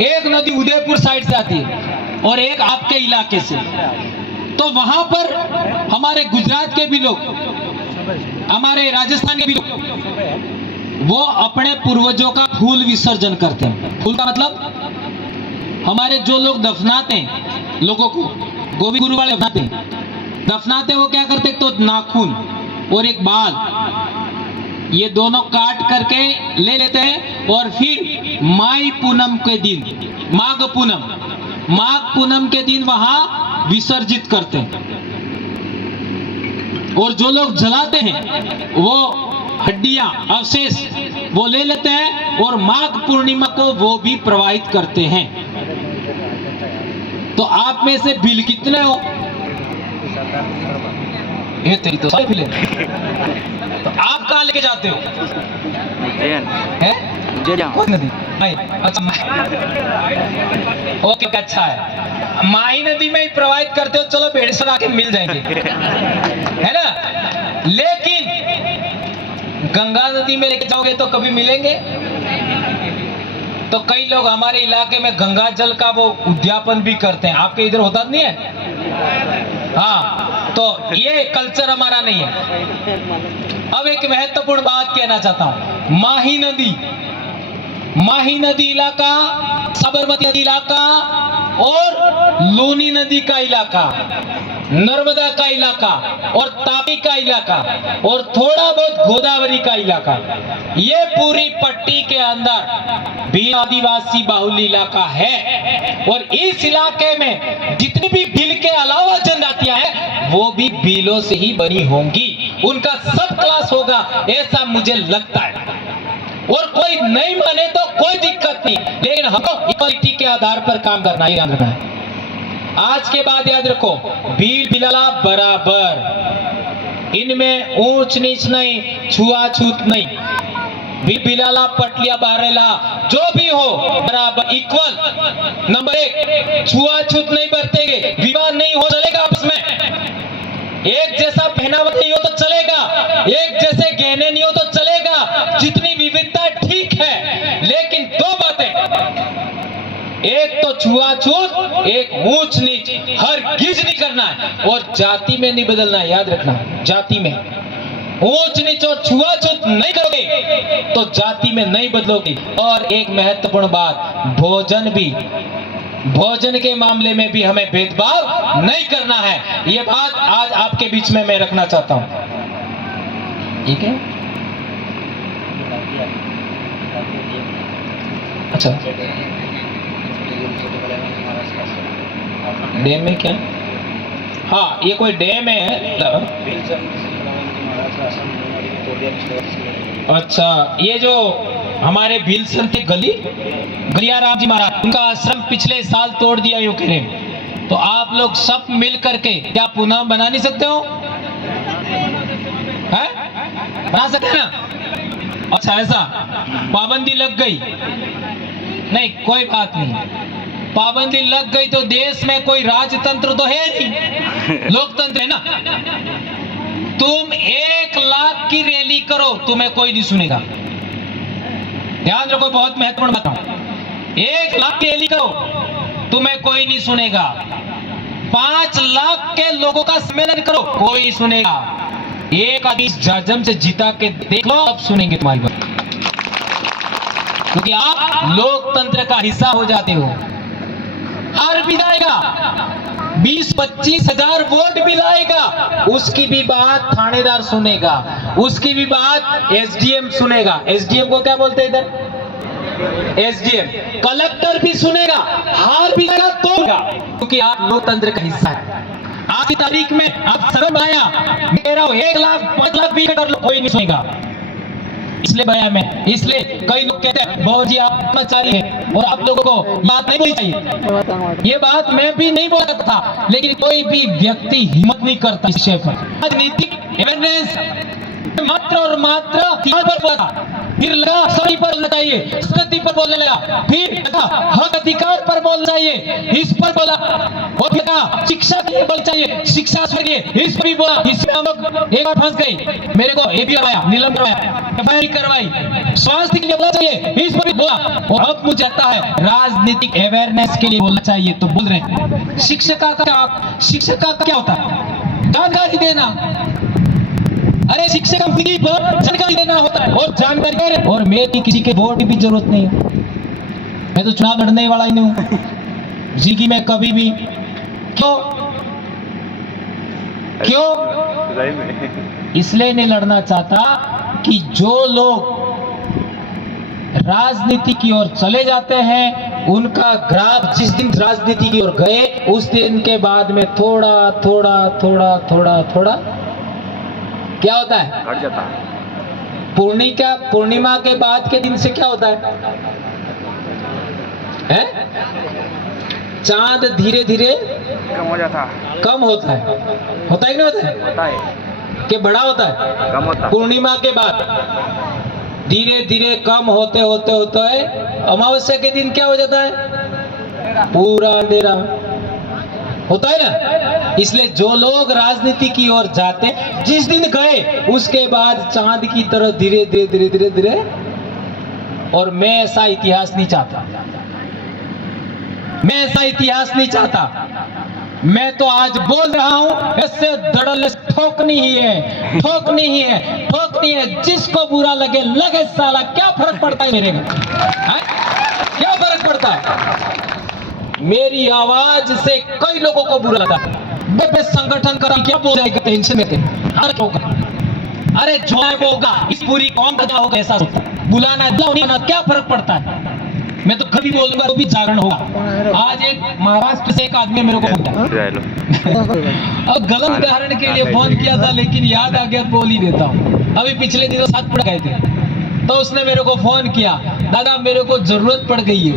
एक नदी उदयपुर साइड से आती है, और एक आपके इलाके से। तो वहां पर हमारे गुजरात के भी लोग, हमारे राजस्थान के भी लोग, वो अपने पूर्वजों का फूल विसर्जन करते हैं। फूल का मतलब, हमारे जो लोग दफनाते हैं लोगों को, गोभी गुरु वाले दफनाते वो क्या करते, तो नाखून और एक बाल, ये दोनों काट करके ले लेते हैं, और फिर माघ पूनम के दिन वहां विसर्जित करते हैं। और जो लोग जलाते हैं वो हड्डियां, अवशेष वो ले लेते हैं, और माघ पूर्णिमा को वो भी प्रवाहित करते हैं। तो आप में से बिल कितने हो? ये तेरी तो सारे बिल है। तो आप कहाँ लेके जाते हो? कौन नदी? अच्छा, ओके, अच्छा है। माई नदी में ही प्रवाहित करते हो, चलो बेड़सर आके मिल जाएंगे, है ना। लेकिन गंगा नदी में लेके जाओगे तो कभी मिलेंगे? तो कई लोग हमारे इलाके में गंगा जल का वो उद्यापन भी करते हैं, आपके इधर होता नहीं है? हाँ, तो ये कल्चर हमारा नहीं है। अब एक महत्वपूर्ण बात कहना चाहता हूं, माही नदी इलाका, साबरमती नदी इलाका, और लूनी नदी का इलाका, नर्मदा का इलाका, और तापी का इलाका, और थोड़ा बहुत गोदावरी का इलाका, ये पूरी पट्टी के अंदर भी आदिवासी बाहुल्य इलाका है। और इस इलाके में जितनी भी भील के अलावा जनजातियां हैं, वो भी भीलों से ही बनी होंगी, उनका सब क्लास होगा, ऐसा मुझे लगता है। और कोई नहीं माने तो कोई दिक्कत नहीं, लेकिन हमको इक्वालिटी के आधार पर काम करना है, याद रखना है। आज के बाद याद रखो, भील भिलाला बराबर, इनमें ऊंच नीच नहीं, छुआछूत नहीं। भील भिलाला, पटलिया, बारेला, जो भी हो बराबर, इक्वल। नंबर 1, छुआछूत नहीं बरतेंगे, विवाद नहीं हो चलेगा आपस में, एक जैसा पहनावा नहीं हो तो चलेगा, एक जैसे गहने नहीं हो तो चलेगा, जितनी विविधता ठीक है, लेकिन 2 बातें, एक तो छुआछूत, एक ऊंच नीच, हरगिज नहीं करना है, और जाति में नहीं बदलना है, याद रखना। जाति में ऊंच नीच और छुआछूत नहीं करोगे तो जाति में नहीं बदलोगे। और एक महत्वपूर्ण बात, भोजन के मामले में भी हमें भेदभाव नहीं करना है। ये बात आज आपके बीच में मैं रखना चाहता हूं, ठीक है? अच्छा, डैम में क्या? हाँ, ये कोई डैम है। अच्छा, ये जो हमारे भीलसन के गलियाराम जी महाराज, उनका आश्रम पिछले साल तोड़ दिया, यूं कह रहे हैं। तो आप लोग सब मिल करके क्या पुनः बना नहीं सकते हो? है? बना सकते ना? अच्छा, ऐसा पाबंदी लग गई, नहीं कोई बात नहीं, पाबंदी लग गई तो देश में कोई राजतंत्र तो है नहीं, लोकतंत्र है ना। तुम 1 लाख की रैली करो, तुम्हें कोई नहीं सुनेगा। ध्यान रखो, बहुत महत्वपूर्ण बात है। 1 लाख की रैली करो, तुम्हें कोई नहीं सुनेगा। 5 लाख के लोगों का सम्मेलन करो, कोई नहीं सुनेगा। एक आदमी जन्म से जीता के देख लो, अब सुनेंगे तुम्हारी बात, क्योंकि आप लोकतंत्र का हिस्सा हो जाते हो। हर भी लाएगा 20-25 हजार वोट भी लाएगा, उसकी भी बात थानेदार सुनेगा, उसकी भी बात एसडीएम सुनेगा। एसडीएम को क्या बोलते हैं इधर? एसडीएम। कलेक्टर भी सुनेगा, हार भी जाएगा तो, क्योंकि आप लोकतंत्र का हिस्सा है। आज की तारीख में आप शर्म आया, मेरा 1 लाख 5 लाख भी कर लो, कोई नहीं सुनेगा। इसलिए भैया मैं, इसलिए कई लोग कहते हैं बहुत जी आप कर्मचारी हैं और आप लोगों को बात नहीं बोलनी चाहिए। ये बात मैं भी नहीं बोल सकता था, लेकिन कोई भी व्यक्ति हिम्मत नहीं करता इस विषय पर। राजनीतिक अवेयरनेस मात्र और मात्र पर बोला, फिर लगा सही पर बोलना चाहिए, संस्कृति पर बोलने लगा, फिर हक अधिकार पर बोलना चाहिए, इस पर बोला, और फिर कहा शिक्षा के लिए बोलना चाहिए, शिक्षा के लिए इस पर भी बोला। इसमें हम लोग एक बार फंस गए, मेरे को ये भी करवाया, निलंबन करवाया, एफआईआर करवाई, स्वास्थ्य के लिए बोलना चाहिए, इस पर भी बोला। और अब मुझे लगता है राजनीतिक अवेयरनेस के लिए बोलना चाहिए, तो बोल रहे हैं। शिक्षक का क्या होता है? जानकारी देना। अरे शिक्षक का जानकारी देना होता है, और जानकारी, और मेरी किसी के वोट की भी जरूरत नहीं है। मैं तो चुनाव लड़ने वाला ही नहीं हूं जिंदगी में कभी भी। क्यों? इसलिए नहीं लड़ना चाहता कि जो लोग राजनीति की ओर चले जाते हैं, उनका ग्राफ जिस दिन राजनीति की ओर गए, उस दिन के बाद में थोड़ा थोड़ा थोड़ा थोड़ा थोड़ा क्या होता है? घट जाता है। पूर्णिमा के बाद के दिन से क्या होता है? चांद धीरे धीरे कम हो जाता है, कम होता है। होता है कि नहीं होता है? होता है कि बड़ा होता है, कम होता है। पूर्णिमा के बाद धीरे धीरे कम होते होते होते अमावस्या के दिन क्या हो जाता है? पूरा अंधेरा होता है ना। इसलिए जो लोग राजनीति की ओर जाते, जिस दिन गए उसके बाद चांद की तरह धीरे धीरे धीरे धीरे धीरे। और मैं ऐसा इतिहास नहीं चाहता, मैं ऐसा इतिहास नहीं चाहता। मैं तो आज बोल रहा हूं, ऐसे धड़ल्ले ठोकनी ही है, ठोकनी ही है, ठोकनी है। जिसको बुरा लगे लगे, साला क्या फर्क पड़ता है मेरे को? क्या फर्क पड़ता है? मेरी आवाज से कई लोगों को बुरा लगा। बड़े संगठन करा, क्या बोल जाएगा? टेंशन में थे। अरे जो है वो होगा, इस पूरी कौन का होगा, ऐसा सोचता। बुलाना है, क्या फर्क पड़ता है? मैं तो कभी बोलूंगा तो भी जागरण होगा। आज एक महाराष्ट्र से एक आदमी मेरे को अब गलत उदाहरण के लिए फोन किया था, लेकिन याद आ गया, बोल ही देता हूँ। अभी पिछले दिनों साथ पड़ गए थे, तो उसने मेरे को फोन किया, दादा मेरे को जरूरत पड़ गई है।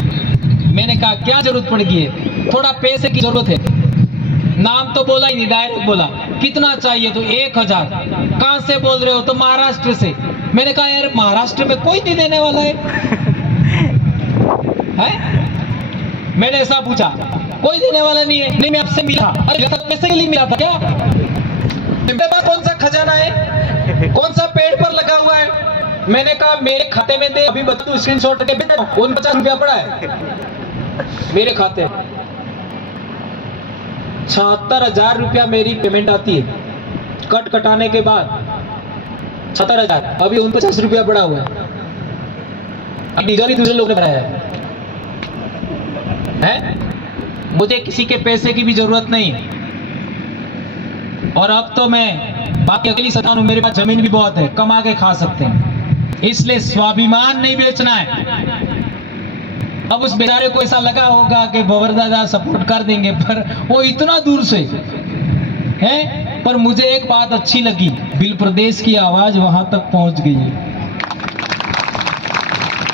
मैंने कहा क्या जरूरत पड़ गई है? थोड़ा पैसे की जरूरत है। नाम तो बोला ही नहीं, डायरेक्ट बोला कितना चाहिए? तो 1000। कहां से बोल रहे हो? तो महाराष्ट्र से। मैंने कहा यार महाराष्ट्र में कोई नहीं देने वाला है। मैंने ऐसा पूछा, कोई देने वाला नहीं है? नहीं, मैं आपसे मिला। अरे पैसे के लिए मिला था क्या? मेरे पास कौन सा खजाना है? कौन सा पेड़ पर लगा हुआ है? मैंने कहा मेरे खाते में दे, अभी बता, स्क्रीनशॉट करके भेज दो। 49 रुपया पड़ा है मेरे खाते। 76,000 रुपया मेरी पेमेंट आती है, कट कटाने के बाद 76,000। अभी 49 रुपया पड़ा हुआ है। डीजल ही दूसरे लोग ने भराया है। मुझे किसी के पैसे की भी जरूरत नहीं है। और अब तो मैं बाकी अकेली सतान हूं, मेरे पास जमीन भी बहुत है, कमा के खा सकते हैं। इसलिए स्वाभिमान नहीं बेचना है। अब उस बेचारे को ऐसा लगा होगा कि भंवर दादा सपोर्ट कर देंगे, पर वो इतना दूर से है। पर मुझे एक बात अच्छी लगी, बिल प्रदेश की आवाज वहां तक पहुंच गई है।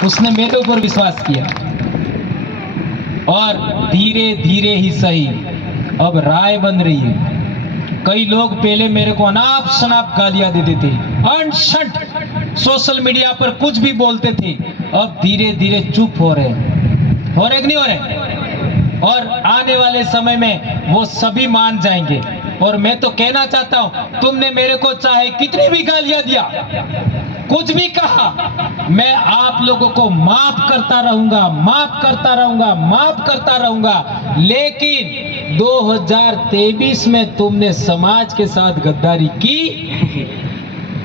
उसने मेरे ऊपर विश्वास किया और धीरे धीरे ही सही अब राय बन रही है। कई लोग पहले मेरे को अनाप शनाप गालियां देते थे, अनशंट सोशल मीडिया पर कुछ भी बोलते थे, अब धीरे धीरे चुप हो रहे कि नहीं हो रहे? और आने वाले समय में वो सभी मान जाएंगे। और मैं तो कहना चाहता हूं, तुमने मेरे को चाहे कितनी भी गालियां दिया, कुछ भी कहा, मैं आप लोगों को माफ करता रहूंगा, माफ करता रहूंगा, माफ करता रहूंगा। लेकिन 2023 में तुमने समाज के साथ गद्दारी की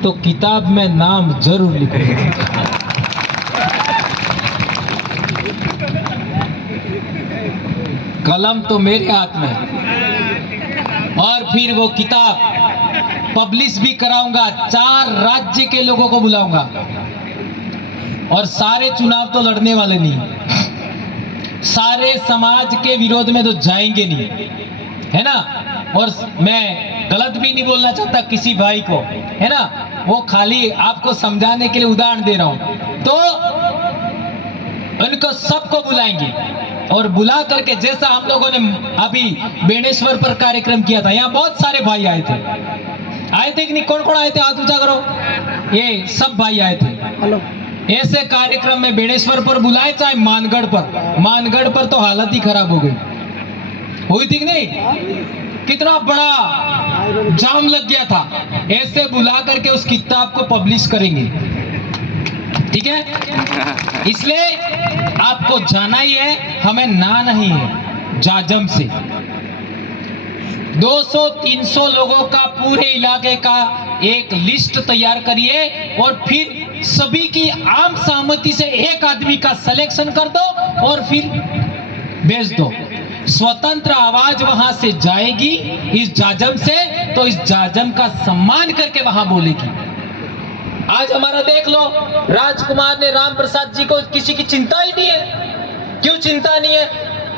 तो किताब में नाम जरूर लिखूंगा। कलम तो मेरे हाथ में है और फिर वो किताब पब्लिश भी कराऊंगा, 4 राज्य के लोगों को बुलाऊंगा और सारे चुनाव तो लड़ने वाले नहीं, सारे समाज के विरोध में तो जाएंगे नहीं, है ना। और मैं गलत भी नहीं बोलना चाहता किसी भाई को, है ना, वो खाली आपको समझाने के लिए उदाहरण दे रहा हूं। तो उनको सबको बुलाएंगे और बुला करके, जैसा हम लोगों ने अभी बेणेश्वर पर कार्यक्रम किया था, यहाँ बहुत सारे भाई आए थे कि नहीं? कौन कौन आए थे? हाथ ऊंचा करो। ये सब भाई आए थे। हेलो। ऐसे कार्यक्रम में बेणेश्वर पर बुलाए, चाहे मानगढ़ पर तो हालत ही खराब हो गई, हुई थी कि नहीं? कितना बड़ा जाम लग गया था। ऐसे बुला करके उस किताब को पब्लिश करेंगे, ठीक है? इसलिए आपको जाना ही है, हमें ना नहीं है। जाजम से 200-300 लोगों का पूरे इलाके का एक लिस्ट तैयार करिए और फिर सभी की आम सहमति से एक आदमी का सिलेक्शन कर दो और फिर भेज दो। स्वतंत्र आवाज वहां से जाएगी इस जाजम से, तो इस जाजम का सम्मान करके वहां बोलेगी। आज हमारा देख लो, राजकुमार ने राम प्रसाद जी को किसी की चिंता ही नहीं है। क्यों चिंता नहीं है?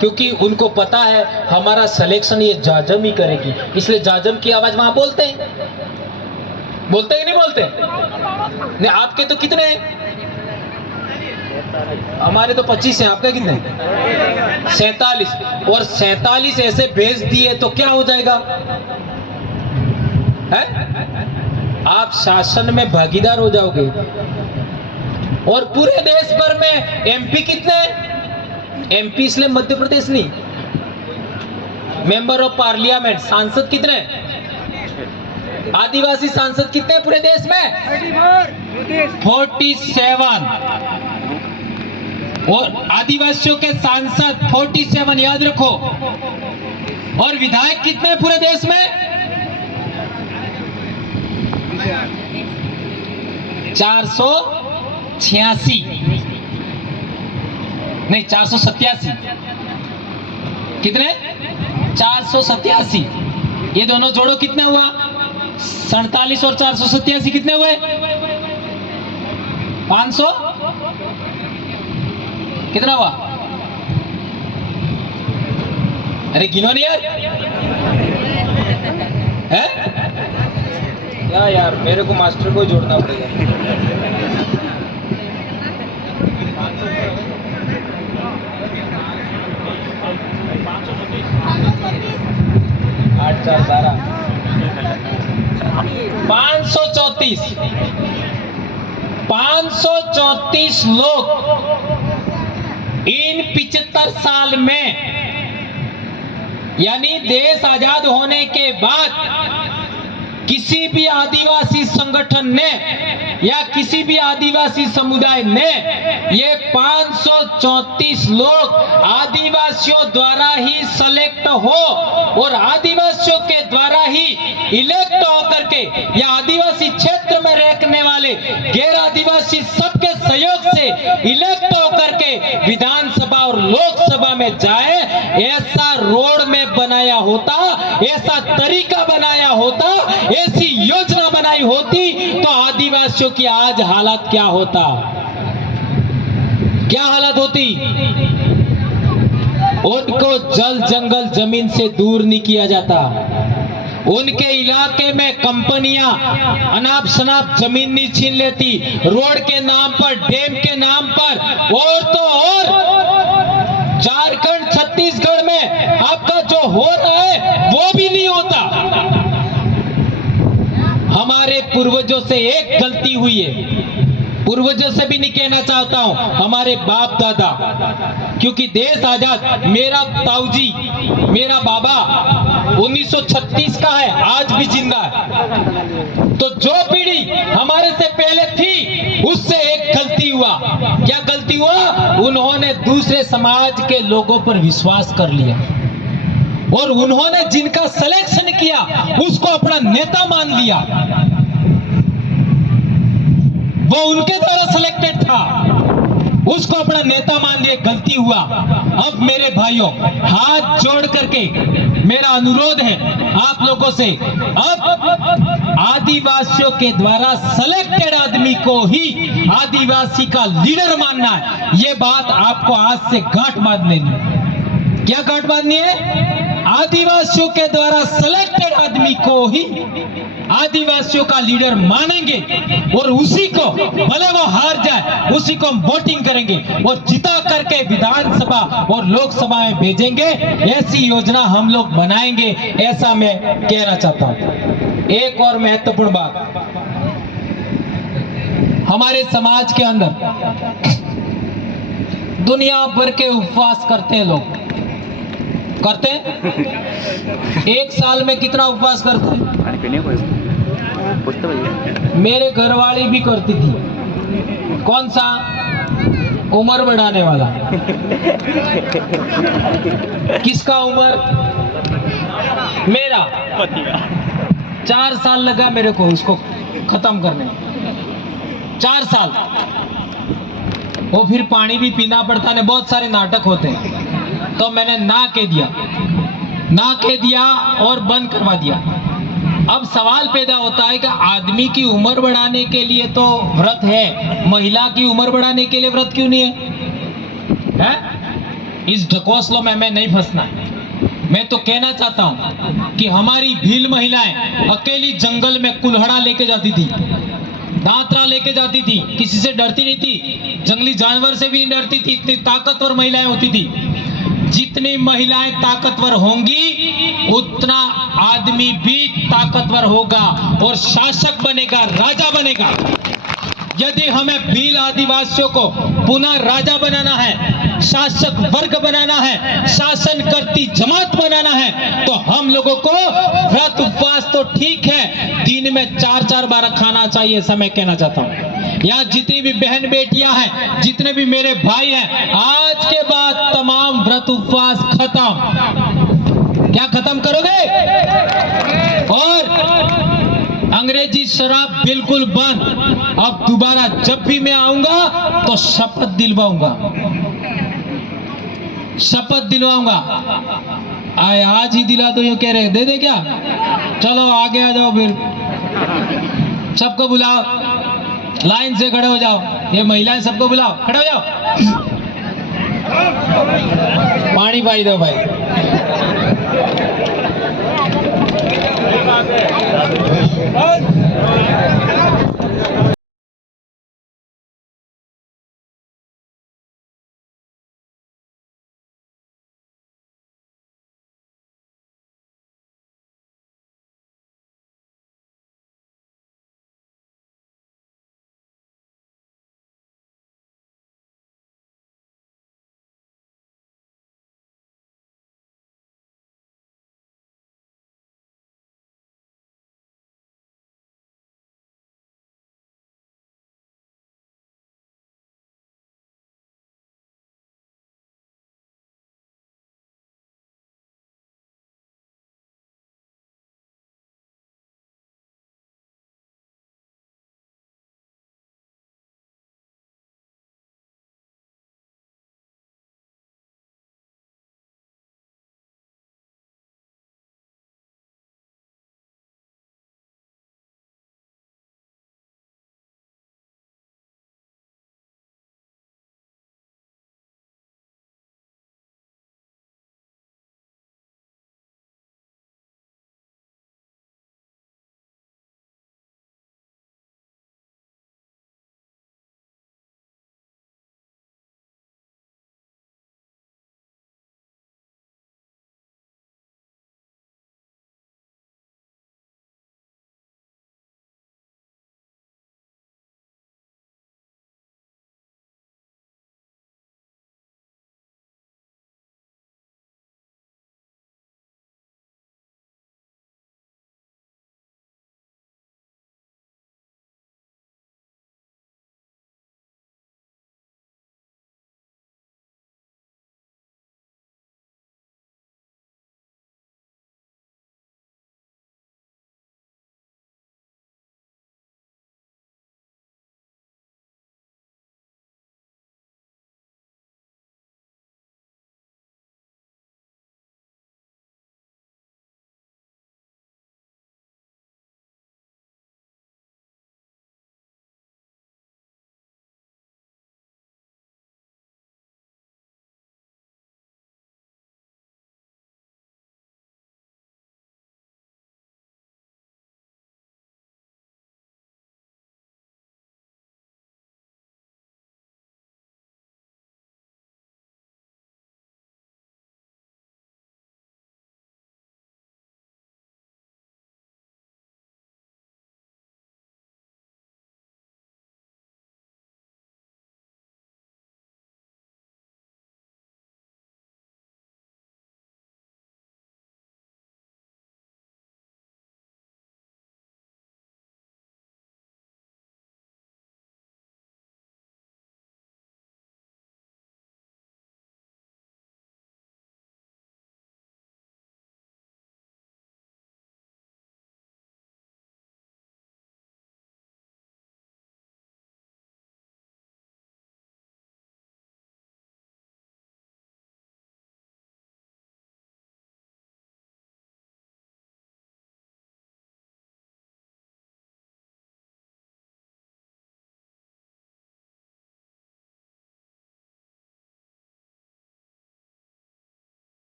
क्योंकि उनको पता है हमारा सिलेक्शन ये जाजम ही करेगी, इसलिए जाजम की आवाज वहां बोलते हैं। बोलते ही नहीं बोलते? नहीं, आपके तो कितने हैं? हमारे तो 25 हैं, आपके कितने? 47। और 47 ऐसे भेज दिए तो क्या हो जाएगा? है? आप शासन में भागीदार हो जाओगे। और पूरे देश भर में एमपी कितने? एमपी इसलिए मध्य प्रदेश नहीं, मेंबर ऑफ पार्लियामेंट, सांसद कितने? आदिवासी सांसद कितने पूरे देश में? 47। और आदिवासियों के सांसद 47, याद रखो। और विधायक कितने पूरे देश में? 486 नहीं, 487। कितने? 487। ये दोनों जोड़ो, कितने हुआ? 47 और 487 कितने हुए? 500। कितना हुआ? अरे गिनो नहीं यार। है क्या यार, मेरे को मास्टर को जोड़ना पड़ेगा। 8 4 12 534 534 लोग इन 75 साल में, यानी देश आजाद होने के बाद किसी भी आदिवासी संगठन ने या किसी भी आदिवासी समुदाय ने ये 534 लोग आदिवासियों द्वारा ही सेलेक्ट हो और आदिवासियों के द्वारा ही इलेक्ट होकर के या आदिवासी क्षेत्र में रहने वाले गैर आदिवासी सबके सहयोग से इलेक्ट होकर के विधानसभा और लोकसभा में जाए, ऐसा रोड में बनाया होता, ऐसा तरीका बनाया होता, ऐसी योजना बनाई होती तो आदिवासियों की आज हालत क्या होता? क्या हालत होती? उनको जल जंगल जमीन से दूर नहीं किया जाता, उनके इलाके में कंपनियां अनाप शनाप जमीन नहीं छीन लेती, रोड के नाम पर, डैम के नाम पर, और तो और झारखंड छत्तीसगढ़ में आपका जो हो रहा है वो भी नहीं होता। हमारे पूर्वजों से एक गलती हुई है, पूर्वजों से भी नहीं कहना चाहता हूं, हमारे बाप दादा, क्योंकि देश आजाद, मेरा ताऊजी, मेरा बाबा 1936 का है, आज भी जिंदा है। तो जो पीढ़ी हमारे से पहले थी उससे एक गलती हुआ। क्या गलती हुआ? उन्होंने दूसरे समाज के लोगों पर विश्वास कर लिया और उन्होंने जिनका सिलेक्शन किया उसको अपना नेता मान लिया। वो उनके द्वारा सिलेक्टेड था, उसको अपना नेता मान लिए, गलती हुआ। अब मेरे भाइयों, हाथ जोड़ करके मेरा अनुरोध है आप लोगों से, अब आदिवासियों के द्वारा सिलेक्टेड आदमी को ही आदिवासी का लीडर मानना है। ये बात आपको आज से गांठ बांध लेनी है। क्या गांठ बांधनी है? आदिवासियों के द्वारा सिलेक्टेड आदमी को ही आदिवासियों का लीडर मानेंगे और उसी को, भले वो हार जाए, उसी को हम वोटिंग करेंगे और जिता करके विधानसभा और लोकसभा में भेजेंगे। ऐसी योजना हम लोग बनाएंगे, ऐसा मैं कहना चाहता हूं। एक और महत्वपूर्ण बात, हमारे समाज के अंदर दुनिया भर के उपवास करते हैं लोग, करते हैं। एक साल में कितना उपवास करते हैं? मेरे घरवाली भी करती थी। कौन सा? उम्र बढ़ाने वाला। किसका उम्र? मेरा। 4 साल लगा मेरे को उसको खत्म करने में, 4 साल। वो फिर पानी भी पीना पड़ता है, बहुत सारे नाटक होते हैं। तो मैंने ना कह दिया और बंद करवा दिया। अब सवाल पैदा होता है कि आदमी की उम्र बढ़ाने के लिए तो व्रत है, महिला की उम्र बढ़ाने के लिए व्रत क्यों नहीं है? इस ढकोसलों में मैं नहीं फंसना। मैं तो कहना चाहता हूं कि हमारी भील महिलाएं अकेली जंगल में कुल्हड़ा लेके जाती थी, दांतरा लेके जाती थी, किसी से डरती नहीं थी, जंगली जानवर से भी नहीं डरती थी, इतनी ताकतवर महिलाएं होती थी। जितनी महिलाएं ताकतवर होंगी उतना आदमी भी ताकतवर होगा और शासक बनेगा, राजा बनेगा। यदि हमें भील आदिवासियों को पुनः राजा बनाना है, शासक वर्ग बनाना है, शासन करती जमात बनाना है, तो हम लोगों को व्रत उपवास तो ठीक है, दिन में 4-4 बार खाना चाहिए, ऐसा मैं कहना चाहता हूँ। यहाँ जितनी भी बहन बेटियां हैं, जितने भी मेरे भाई हैं, आज के बाद तमाम व्रत उपवास खत्म। क्या खत्म करोगे? और अंग्रेजी शराब बिल्कुल बंद। अब दोबारा जब भी मैं आऊंगा तो शपथ दिलवाऊंगा, शपथ दिलवाऊंगा। आज ही दिला दो, ये कह रहे दे दे क्या? चलो आगे आ जाओ, फिर सबको बुलाओ, लाइन से खड़े हो जाओ। ये महिलाएं सबको बुलाओ, खड़े हो जाओ। पानी पाई दो भाई।